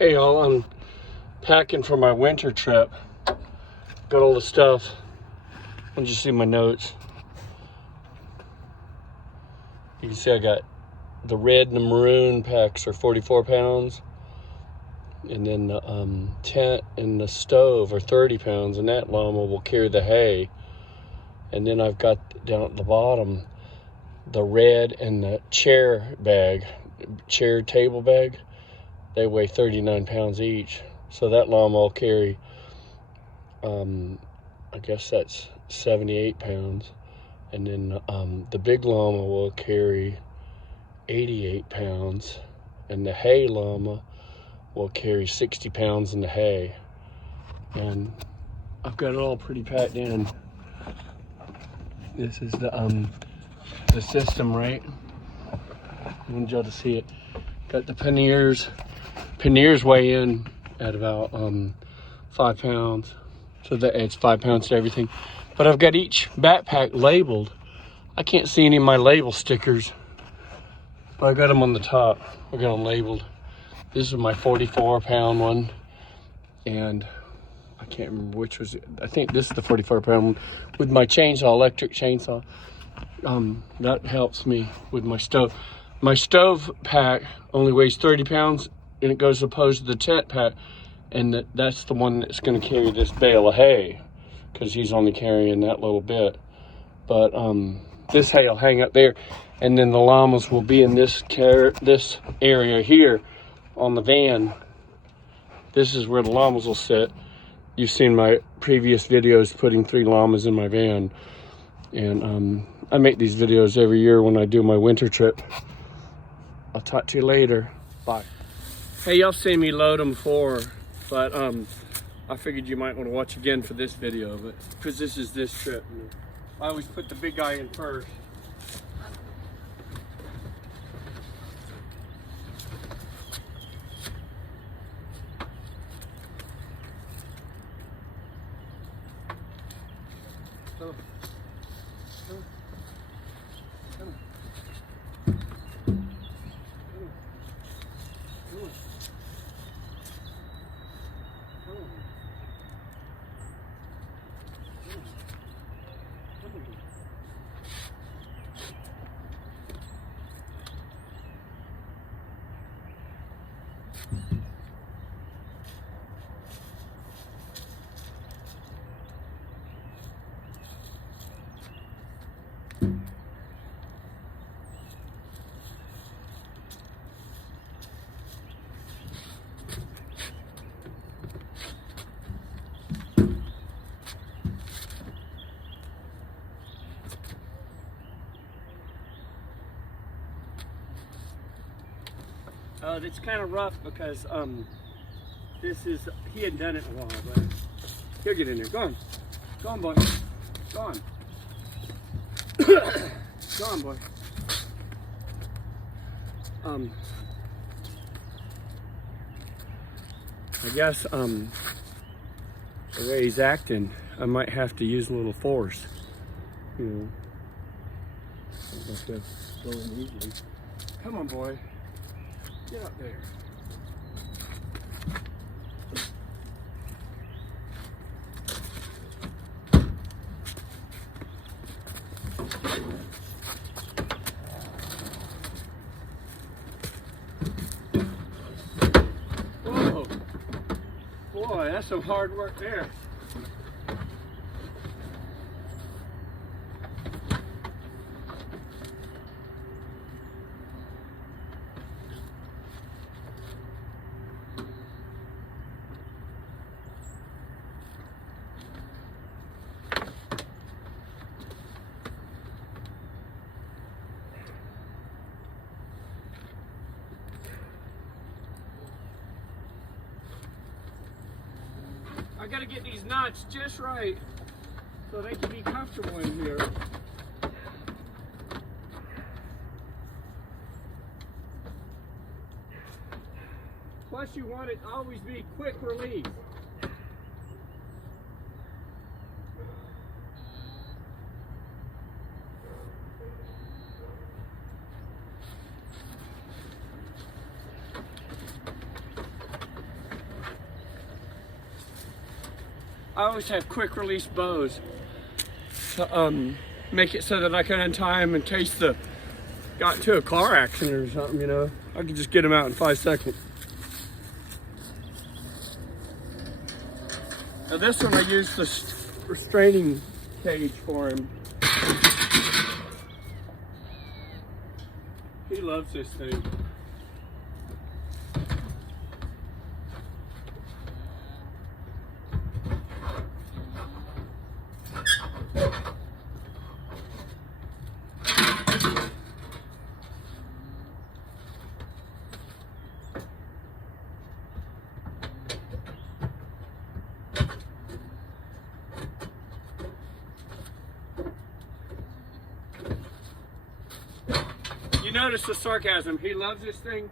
Hey y'all, I'm packing for my winter trip. Got all the stuff. Let me just see my notes. You can see I got the red and the maroon packs are 44 pounds. And then the tent and the stove are 30 pounds, and that llama will carry the hay. And then I've got down at the bottom the red and the chair table bag. They weigh 39 pounds each. So that llama will carry, I guess that's 78 pounds. And then the big llama will carry 88 pounds. And the hay llama will carry 60 pounds in the hay. And I've got it all pretty packed in. This is the system, right? I want y'all to see it. Got the panniers. Panniers weigh in at about 5 pounds. So that adds 5 pounds to everything. But I've got each backpack labeled. I can't see any of my label stickers, but I got them on the top. I got them labeled. This is my 44-pound one, and I can't remember which was it. I think this is the 44-pound one with my chainsaw, electric chainsaw. That helps me with my stove. My stove pack only weighs 30 pounds, and it goes opposed to the tent pack, and that's the one that's going to carry this bale of hay, because he's only carrying that little bit. But this hay will hang up there, and then the llamas will be in this area here on the van. This is where the llamas will sit. You've seen my previous videos putting 3 llamas in my van, and I make these videos every year when I do my winter trip. I'll talk to you later. Bye. Hey, y'all seen me load them before, but I figured you might want to watch again for this video, but because this is this trip. I always put the big guy in first. So, it's kind of rough because he hadn't done it in a while, but he'll get in there. Go on, boy. Go on. Go on, boy. I guess the way he's acting, I might have to use a little force. You know, I have to go in easily. Come on, boy. Get up there. Whoa. Boy, that's some hard work there. I gotta get these knots just right so they can be comfortable in here. Plus you want it to always be quick release. I always have quick release bows to make it so that I can untie them in case got into a car accident or something, you know. I can just get them out in 5 seconds. Now this one I used the restraining cage for him. He loves this thing. You notice the sarcasm. He loves this thing.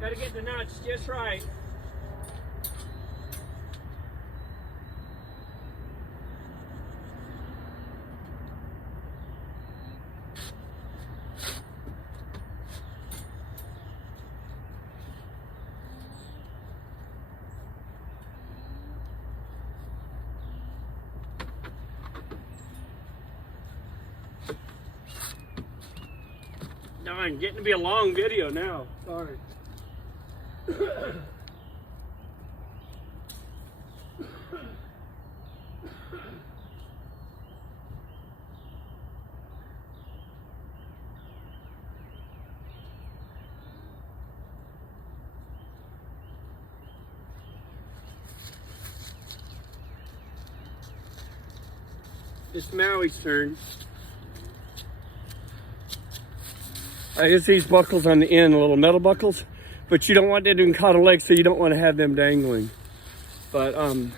Gotta get the nuts just right. Darn, getting to be a long video now. Sorry. It's Maui's turn. I use these buckles on the end, little metal buckles, but you don't want them to caught a leg, so you don't want to have them dangling. But so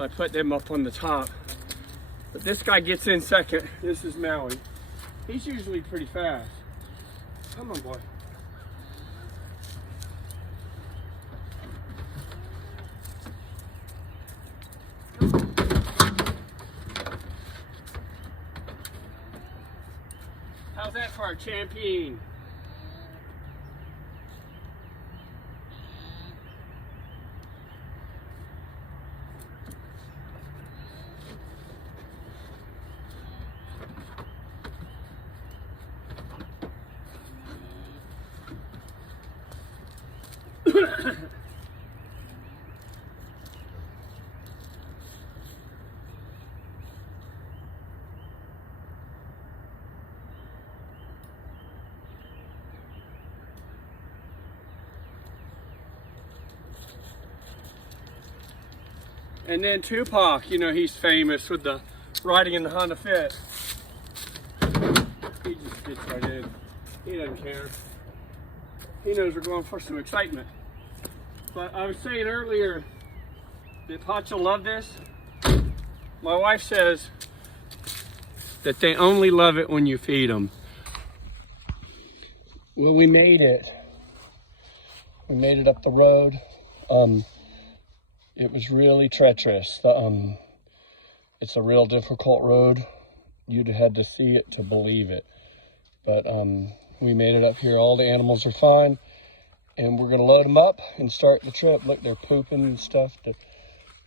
I put them up on the top. But this guy gets in second. This is Maui. He's usually pretty fast. Come on, boy. How's that for our champion? And then Tupac, you know, he's famous with the riding in the Honda Fit. He just gets right in. He doesn't care. He knows we're going for some excitement. But I was saying earlier that Pacha love this. My wife says that they only love it when you feed them. Well, we made it. We made it up the road. It was really treacherous. It's a real difficult road. You'd have had to see it to believe it. But we made it up here. All the animals are fine. And we're gonna load them up and start the trip. Look, they're pooping and stuff.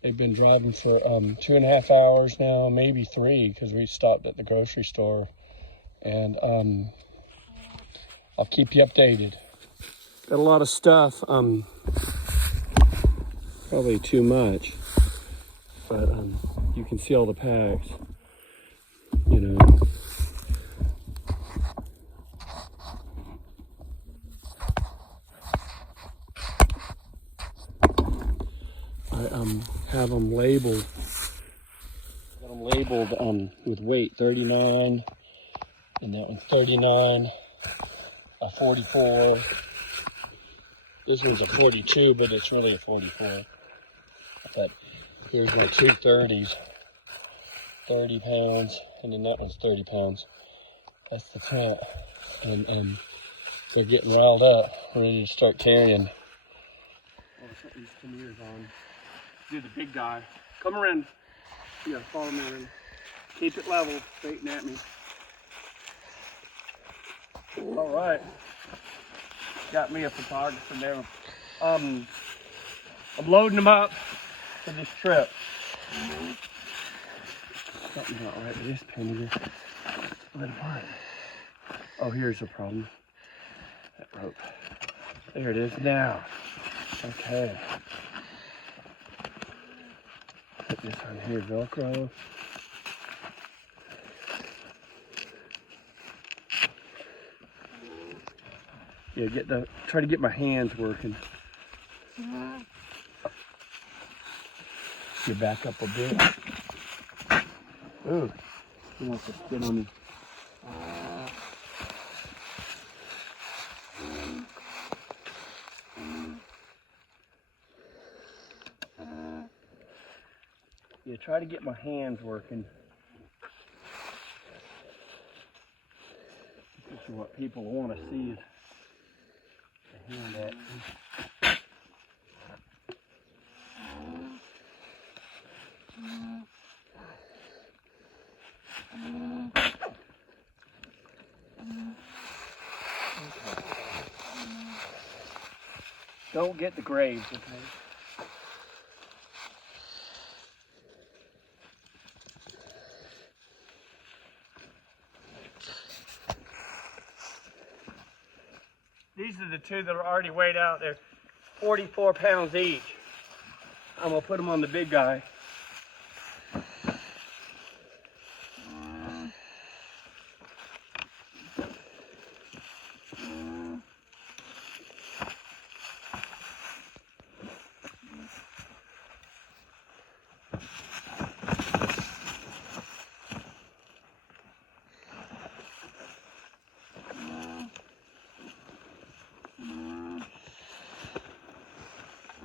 They've been driving for 2.5 hours now, maybe 3, because we stopped at the grocery store. And I'll keep you updated. Got a lot of stuff. Probably too much, but you can see all the packs, you know. have them labeled. Got them labeled with weight, 39, and that one's 39, a 44. This one's a 42, but it's really a 44. But here's my two 30s, 30 pounds, and then that one's 30 pounds. That's the count. And they're getting riled up, ready to start carrying. Oh, set these panniers on. Do the big guy. Come around. Yeah, follow me around. Keep it level, straighten at me. All right. Got me a photographer now. I'm loading them up for this trip. Something's not right with this pannier. Split apart. Oh, here's the problem. That rope. There it is now. Okay. Put this on here, Velcro. Yeah, try to get my hands working. Get back up a bit. Ooh, he wants to spit on me. Yeah, try to get my hands working. This is what people want to see is the hand action. Okay. Don't get the graves, okay? These are the two that are already weighed out. They're 44 pounds each. I'm gonna put them on the big guy.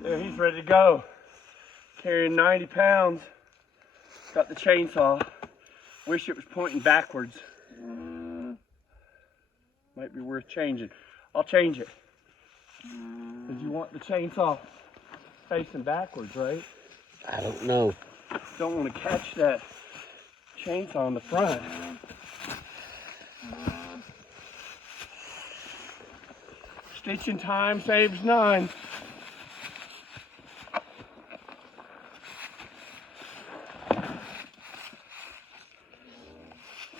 There, he's ready to go. Carrying 90 pounds. Got the chainsaw. Wish it was pointing backwards. Might be worth changing. I'll change it. Because you want the chainsaw facing backwards, right? I don't know. Don't want to catch that chainsaw in the front. Stitching time saves 9.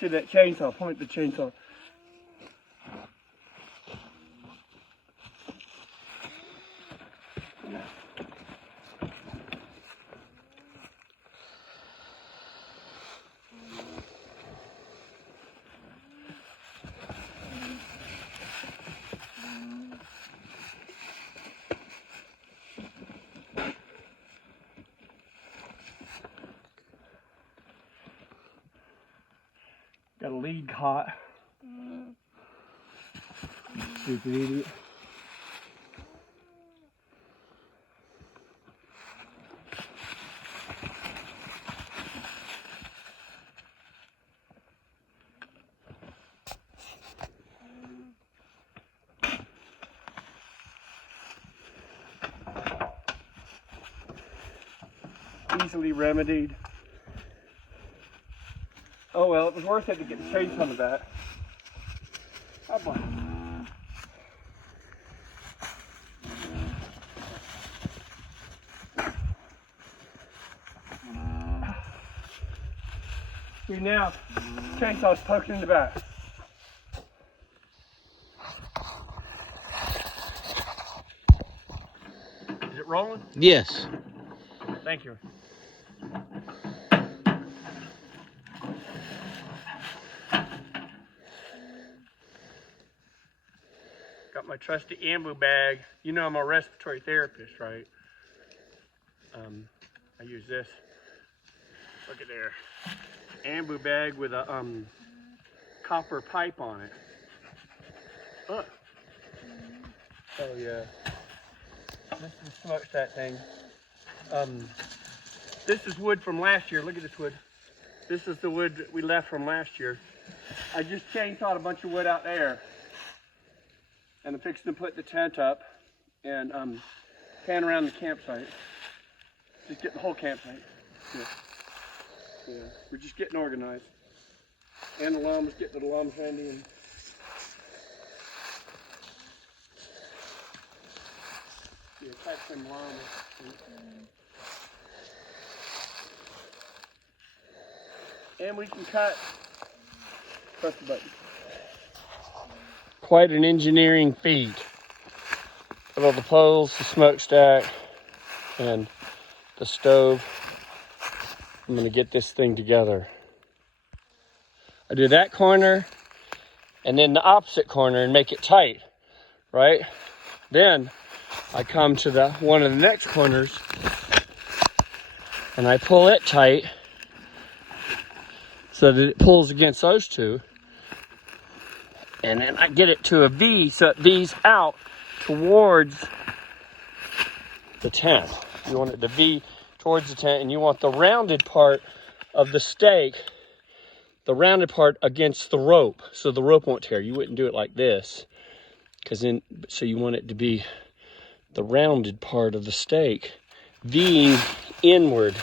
See that chainsaw, point the chainsaw. Got a lead caught. Stupid idiot. Easily remedied. Oh well, it was worth it to get the chainsaw of that. How about it? See now, chainsaw's poking in the back. Is it rolling? Yes. Thank you. Got my trusty ambu bag. You know I'm a respiratory therapist, right? I use this. Look at there. Ambu bag with a copper pipe on it. Look. Oh yeah. This is the smokestack thing. This is wood from last year. Look at this wood. This is the wood we left from last year. I just chainsawed a bunch of wood out there. And I'm fixing to put the tent up and pan around the campsite. Just get the whole campsite. Yeah. Yeah. We're just getting organized. And the llamas, getting the llamas handy. And yeah, catch some llamas. And we can cut. Press the button. Quite an engineering feat. Got all the poles, the smokestack, and the stove. I'm gonna get this thing together. I do that corner and then the opposite corner and make it tight, right? Then I come to one of the next corners and I pull it tight so that it pulls against those two. And then I get it to a V so it V's out towards the tent. You want it to V towards the tent, and you want the rounded part of the stake, the rounded part against the rope, so the rope won't tear. You wouldn't do it like this, so you want it to be the rounded part of the stake, V'ing inward.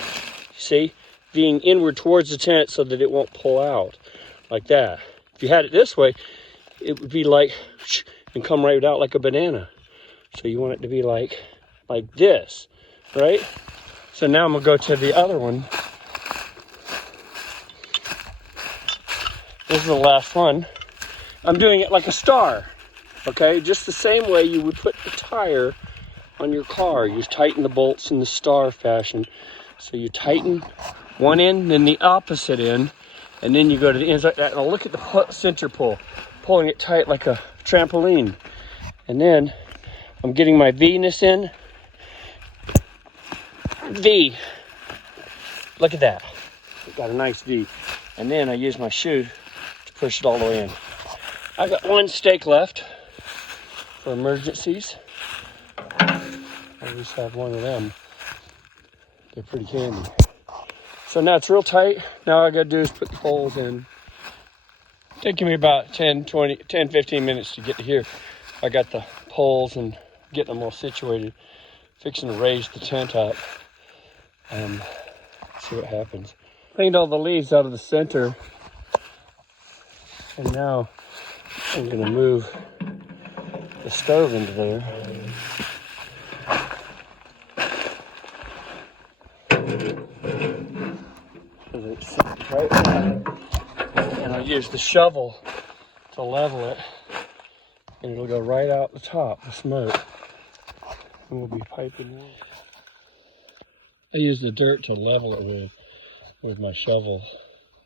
See? V'ing inward towards the tent so that it won't pull out like that. If you had it this way, it would be like, and come right out like a banana. So you want it to be like this, right? So now I'm gonna go to the other one. This is the last one. I'm doing it like a star, okay? Just the same way you would put the tire on your car. You tighten the bolts in the star fashion. So you tighten one end, then the opposite end, and then you go to the ends like that. Now look at the center pull, pulling it tight like a trampoline. And then I'm getting my V-ness in. V. Look at that. It got a nice V. And then I use my shoe to push it all the way in. I got one stake left for emergencies. I always have one of them. They're pretty handy. So now it's real tight. Now all I gotta do is put the poles in. It's taking me about 10, 15 minutes to get to here. I got the poles and getting them all situated. Fixing to raise the tent up. See what happens. Cleaned all the leaves out of the center. And now I'm gonna move the stove into there. Right there. And I'll use the shovel to level it. And it'll go right out the top, the smoke. And we'll be piping water. I use the dirt to level it with my shovel,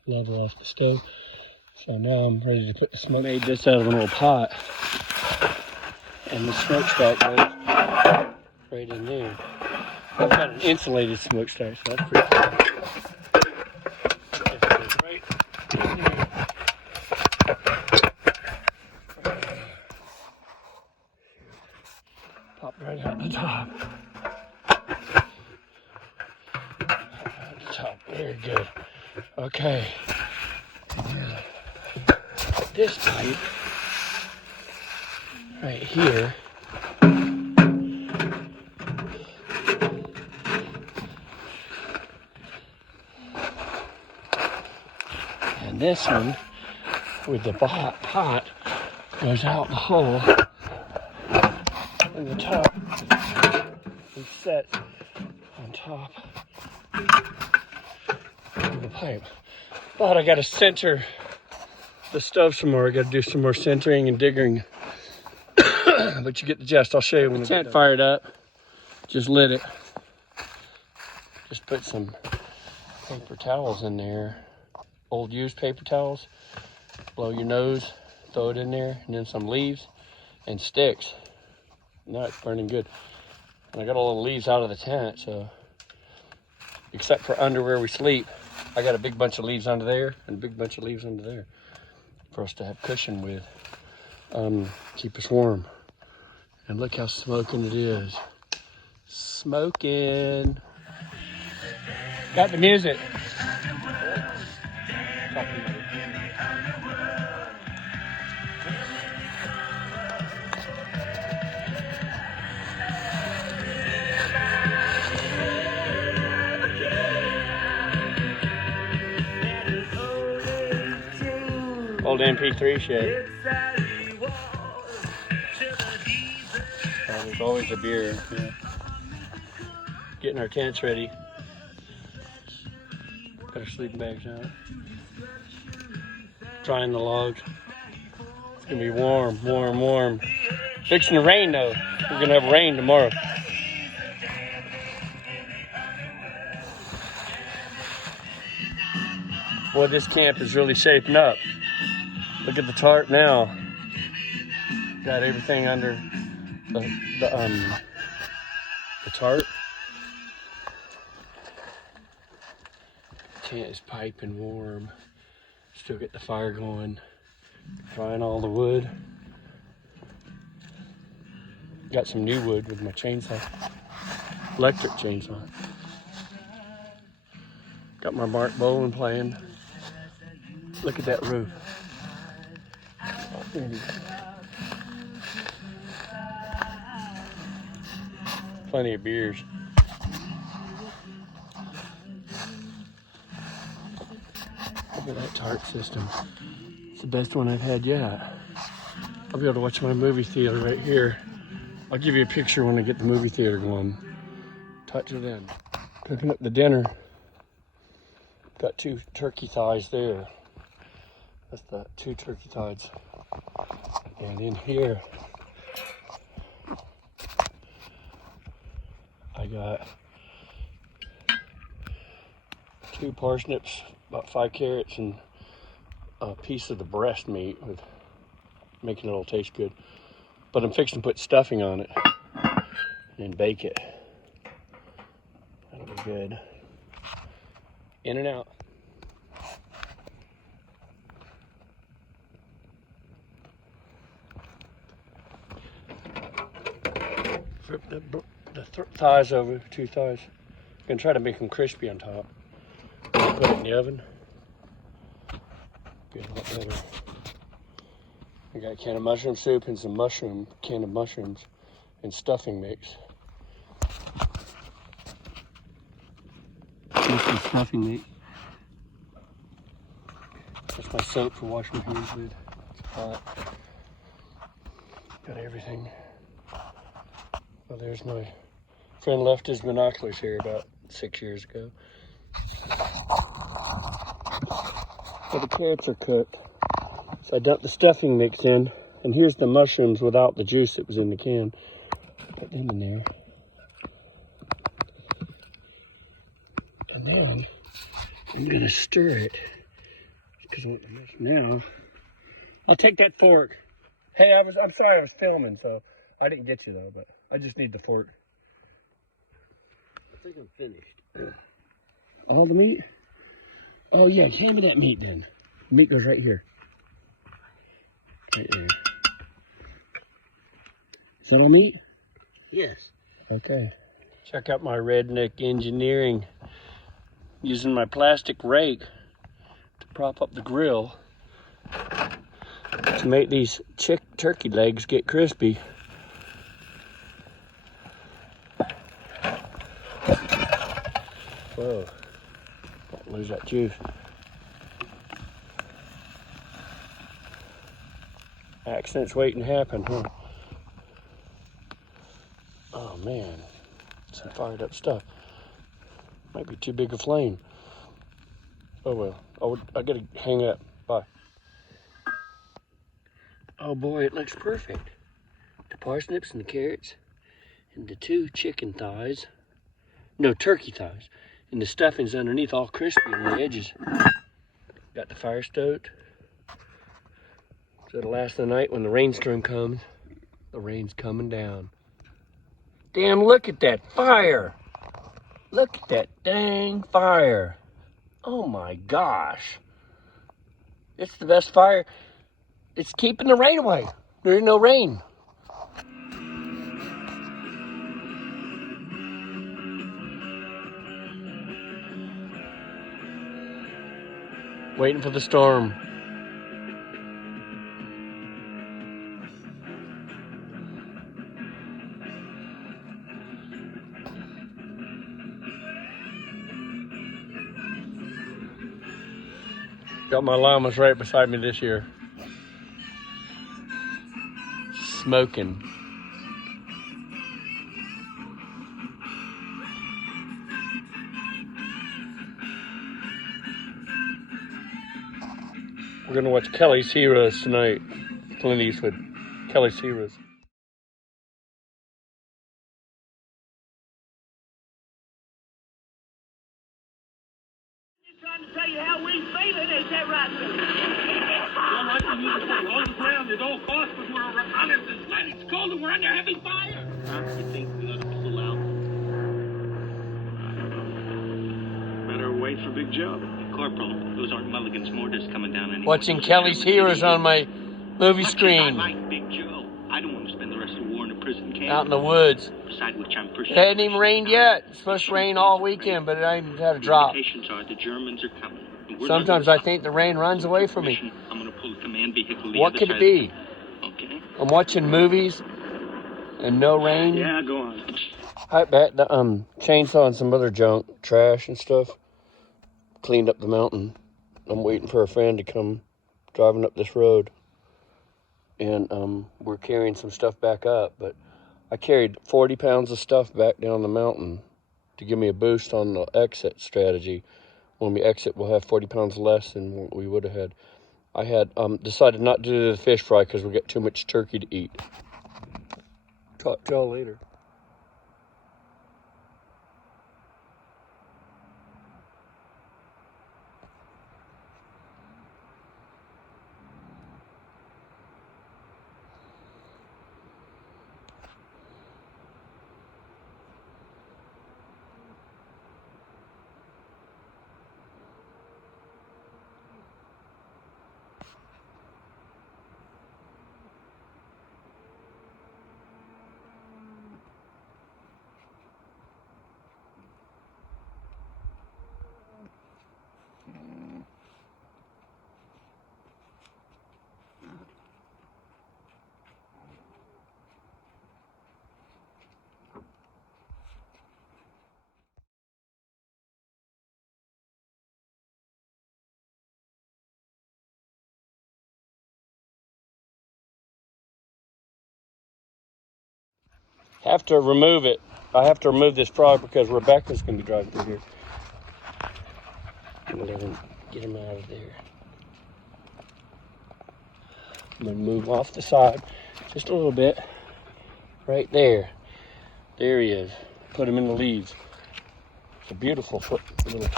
level off the stove. So now I'm ready to put the smoke. I made this out of an old pot. And the smokestack goes right in there. I've got an insulated smokestack, so that's pretty cool. Right in there. Pop right out the top. Very good. Okay. This pipe right here. And this one with the pot goes out the hole in the top and sets on top of the pipe. But I got to center the stove some more. I got to do some more centering and digging. But you get the gist. I'll show you when the tent fired up. Just lit it. Just put some paper towels in there. Old used paper towels. Blow your nose, throw it in there, and then some leaves and sticks. Now it's burning good. And I got all the leaves out of the tent, so except for under where we sleep. I got a big bunch of leaves under there and a big bunch of leaves under there for us to have cushion with. Keep us warm. And look how smoking it is. Smoking. Got the music. Old MP3 shit. There's always a beer. Yeah. Getting our tents ready. Got our sleeping bags out. Drying the logs. It's gonna be warm, warm, warm. Fixing to rain though. We're gonna have rain tomorrow. Boy, this camp is really shaping up. Look at the tarp now. Got everything under the tarp. Tent is piping warm. Still get the fire going. Drying all the wood. Got some new wood with my chainsaw. Electric chainsaw. Got my Mark Bolan playing. Look at that roof. Plenty of beers. Look at that tarp system. It's the best one I've had yet. I'll be able to watch my movie theater right here. I'll give you a picture when I get the movie theater going. Touch it in. Cooking up the dinner. Got 2 turkey thighs there. That's the 2 turkey thighs. And in here, I got 2 parsnips, about 5 carrots, and a piece of the breast meat with making it all taste good. But I'm fixing to put stuffing on it and bake it. That'll be good. In and out. Flip the thighs over, 2 thighs. I'm gonna try to make them crispy on top. Put it in the oven. Be a lot better. I got a can of mushroom soup and some can of mushrooms and stuffing mix. Some stuffing mix. That's my soap for washing my hands with. It's hot. Got everything. Oh, there's my friend left his binoculars here about 6 years ago. So the carrots are cooked. So I dumped the stuffing mix in, and here's the mushrooms without the juice that was in the can. Put them in there. And then I'm gonna stir it because I want the mush now. I'll take that fork. Hey, I'm sorry I was filming, so I didn't get you though, but I just need the fork. I think I'm finished. All the meat? Oh yeah, hand me that meat then. The meat goes right here. Right there. Is that all meat? Yes. Okay. Check out my redneck engineering. Using my plastic rake to prop up the grill to make these turkey legs get crispy. Whoa, don't lose that juice. Accidents waiting to happen, huh? Oh man, some fired up stuff. Might be too big a flame. Oh well, I gotta hang up, bye. Oh boy, it looks perfect. The parsnips and the carrots and the 2 chicken thighs. No, turkey thighs. And the stuffing's underneath all crispy on the edges. Got the fire stoked. So it'll last the night when the rainstorm comes. The rain's coming down. Damn, look at that fire. Look at that dang fire. Oh my gosh. It's the best fire. It's keeping the rain away. There ain't no rain. Waiting for the storm. Got my llamas right beside me this year. Smoking. We're gonna watch Kelly's Heroes tonight. Clint Eastwood. Kelly's Heroes. Trying to tell you how we feeling, is that right, Billy? Well, like you used to say, hold the ground at all costs, but we're honest and sweaty. It's cold and we're under heavy fire. Huh? You think we ought to pull out? I don't know. Better wait for Big Joe. Corporal, those aren't Mulligan's mortars coming down anymore. Watching Kelly's Heroes on my movie screen. I like Big Joe. I don't want to spend the rest of the war in a prison camp. Out in the woods. Beside which I'm It hadn't even rained yet. It's supposed to rain all weekend, but it ain't even had a drop. Indications are the Germans are coming. Sometimes I think the rain runs away from me. I'm going to pull a command vehicle. What could it be? Okay. I'm watching movies and no rain. Yeah, go on. I bet the chainsaw and some other junk, trash and stuff, cleaned up the mountain. I'm waiting for a friend to come driving up this road. And we're carrying some stuff back up, but I carried 40 pounds of stuff back down the mountain to give me a boost on the exit strategy. When we exit, we'll have 40 pounds less than what we would have had. I had decided not to do the fish fry because we get too much turkey to eat. Talk to y'all later. Have to remove it. I have to remove this frog because Rebecca's going to be driving through here. I'm going to get him out of there. I'm going to move off the side just a little bit. Right there. There he is. Put him in the leaves. It's a beautiful little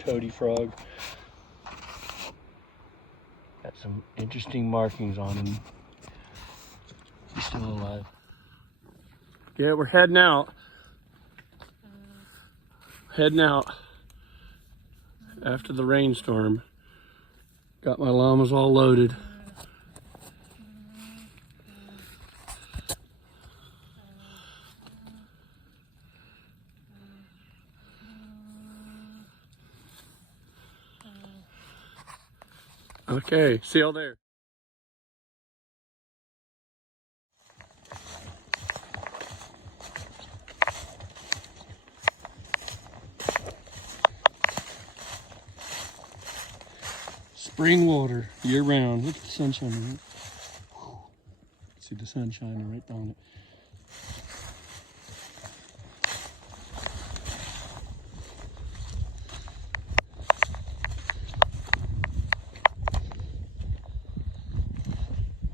toady frog. Got some interesting markings on him. He's still alive. Yeah, we're heading out. Heading out after the rainstorm. Got my llamas all loaded. Okay, see y'all there. Spring water, year round. Look at the sunshine on it. See the sun shining right on it.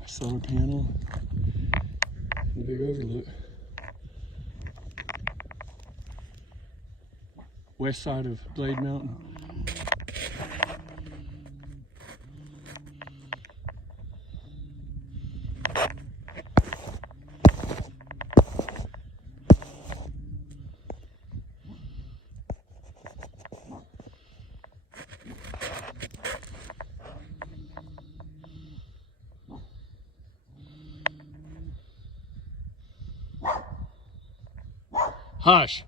Solar panel, and a big overlook. West side of Glade Mountain. Hush.